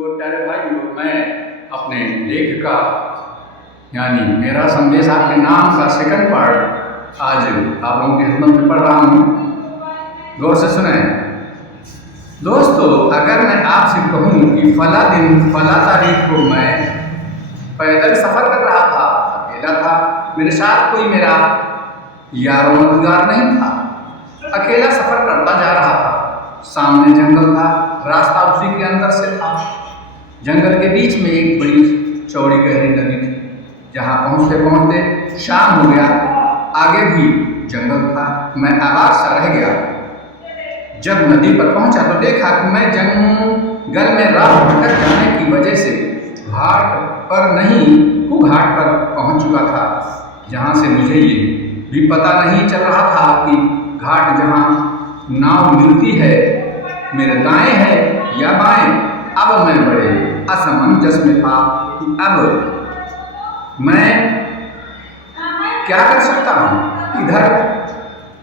तो प्यारे भाइयों, मैं अपने लेख का यानी मेरा संदेश आपके नाम का सेकंड पार्ट आज आप लोगों की खिदमत में पढ़ रहा हूँ। गौर से सुने दोस्तों। अगर मैं आपसे कहूँ कि फला दिन फला तारीख को मैं पैदल सफ़र कर रहा था, अकेला था, मेरे साथ कोई मेरा यार मददगार नहीं था, अकेला सफ़र करता जा रहा था। सामने जंगल था, रास्ता उसी के अंदर से था। जंगल के बीच में एक बड़ी चौड़ी गहरी नदी थी, जहाँ पहुँचते पहुँचते शाम हो गया। आगे भी जंगल था, मैं आवाज़ सा रह गया। जब नदी पर पहुँचा तो देखा कि मैं जंगल में राह भटक जाने की वजह से घाट पर नहीं, वो घाट पर पहुँच चुका था, जहाँ से मुझे ये भी पता नहीं चल रहा था कि घाट जहाँ नाव मिलती है मेरे दाएं है या बाएं। अब मैं बड़े असमंजस में था कि अब मैं क्या कर सकता हूँ। इधर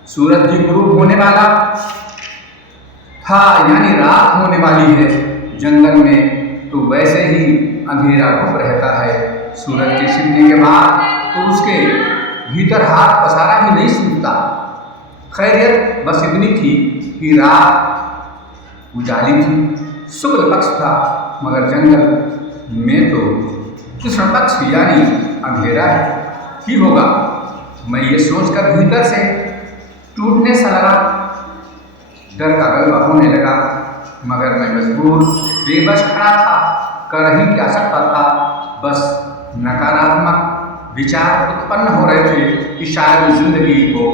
सूरज जी गुरूब होने वाला था, यानी रात होने वाली है जंगल में, तो वैसे ही अंधेरा खूब रहता है। सूरज के छिपने के बाद तो उसके भीतर हाथ पसारा भी नहीं सूखता। खैरियत बस इतनी थी कि रात उजाली थी, शुक्ल पक्ष था, मगर जंगल में तो कृष्ण पक्ष यानी अंधेरा ही होगा। मैं ये सोचकर भीतर से टूटने सा लगा, डर का गलबा होने लगा, मगर मैं मजबूर बेबस खड़ा था। कर ही क्या सकता था। बस नकारात्मक विचार उत्पन्न हो रहे थे कि शायद जिंदगी को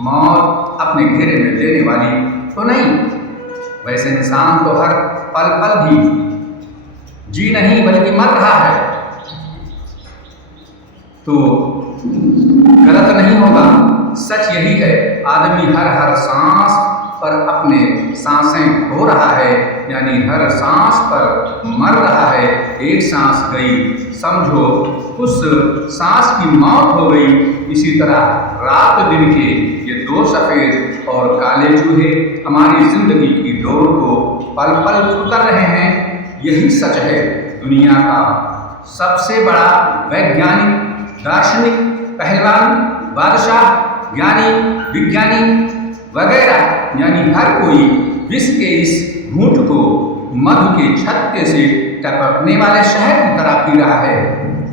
मौत अपने घेरे में देने वाली तो नहीं। वैसे इंसान तो हर पल पल भी जी नहीं बल्कि मर रहा है, तो गलत नहीं होगा। सच यही है, आदमी हर सांस पर अपने सांसें खो रहा है, यानी हर सांस पर मर रहा है। एक सांस गई, समझो उस सांस की मौत हो गई। इसी तरह रात दिन के ये दो सफ़ेद और काले चूहे हमारी जिंदगी की डोर को पल पल उतर रहे हैं। यही सच है। दुनिया का सबसे बड़ा वैज्ञानिक, दार्शनिक, पहलवान, बादशाह, ज्ञानी, विज्ञानी वगैरह, यानी हर कोई विष के इस घूंट को मधु के छत्ते से टपकने वाले शहद की तरह पी रहा है।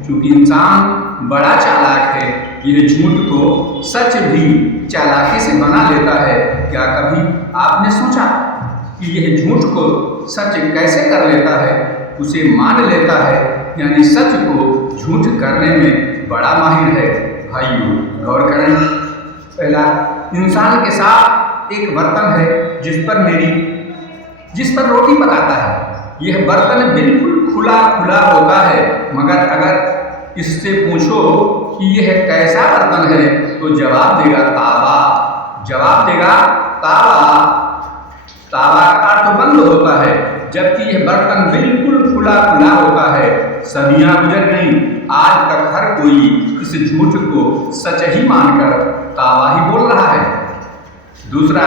क्योंकि इंसान बड़ा चालाक है, यह झूठ को सच भी चालाकी से बना लेता है। क्या कभी आपने सोचा कि यह झूठ को सच कैसे कर लेता है, उसे मान लेता है, यानी सच को झूठ करने में बड़ा माहिर है। भाइयों गौर करें, पहला इंसान के साथ एक बर्तन है जिस पर रोटी पकाता है। यह बर्तन बिल्कुल खुला खुला होता है, मगर अगर इससे पूछो कि यह कैसा बर्तन है तो जवाब देगा तावा। जवाब देगा तावा। तावा का अर्थ बंद होता है, जबकि यह बर्तन बिल्कुल खुला खुला होता है। सदियां गुजर गई, आज तक हर कोई इस झूठ को सच ही मानकर तावा ही बोल रहा है। दूसरा,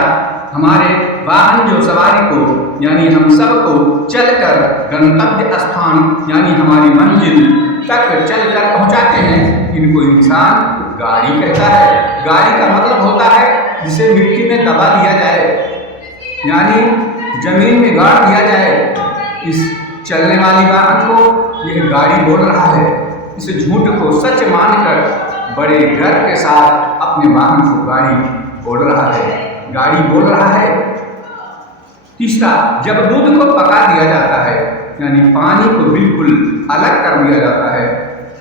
हमारे वाहन जो सवारी को यानी हम सबको चलकर गंतव्य स्थान यानी हमारी मंजिल तक चलकर पहुंचाते हैं, इनको इंसान गाड़ी कहता है। गाड़ी का मतलब होता है जिसे मिट्टी में दबा दिया जाए, यानी जमीन में गाड़ दिया जाए। इस चलने वाली वाहन को यह गाड़ी बोल रहा है। इस झूठ को सच मानकर बड़े गर्व के साथ अपने वाहन को गाड़ी बोल रहा है, गाड़ी बोल रहा है। तीसरा, जब दूध को पका दिया जाता है यानी पानी को बिल्कुल अलग कर दिया जाता है,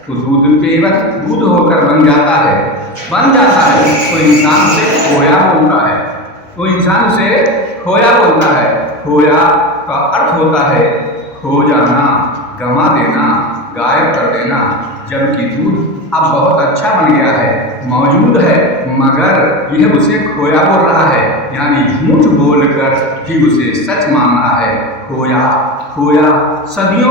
तो दूध पेवत दूध होकर बन जाता है। तो इंसान से खोया बोलता है, तो इंसान से खोया बोलता है। खोया का अर्थ होता है खो जाना, गंवा देना, गायब कर देना। जबकि दूध अब बहुत अच्छा बन गया है, मौजूद है, मगर यह उसे खोया बोल रहा है, यानी झूठ बोलकर ही उसे सच मान रहा है। खोया खोया सदियों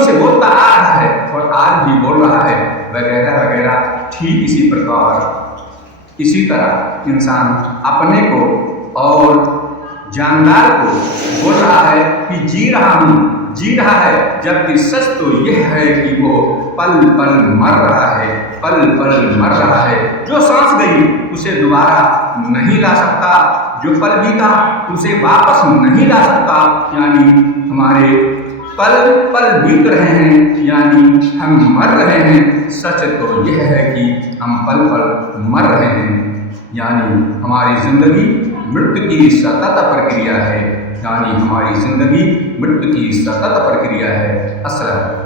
से बोलता आ रहा है और आज भी बोल रहा है, वगैरह वगैरह। ठीक इसी प्रकार इसी तरह इंसान अपने को और जानदार को बोल रहा है कि जी रहा हूँ, जी रहा है, जबकि सच तो यह है कि वो पल पल मर रहा है, पल पल मर रहा है। जो सांस गई उसे दोबारा नहीं ला सकता, जो पल बीता उसे वापस नहीं ला सकता। यानी हमारे पल पल बीत रहे हैं, यानी हम मर रहे हैं। सच तो यह है कि हम पल पल मर रहे हैं, यानी हमारी जिंदगी मृत्यु की सतत प्रक्रिया है, यानी हमारी जिंदगी मृत्यु की सतत प्रक्रिया है। अस्सलाम।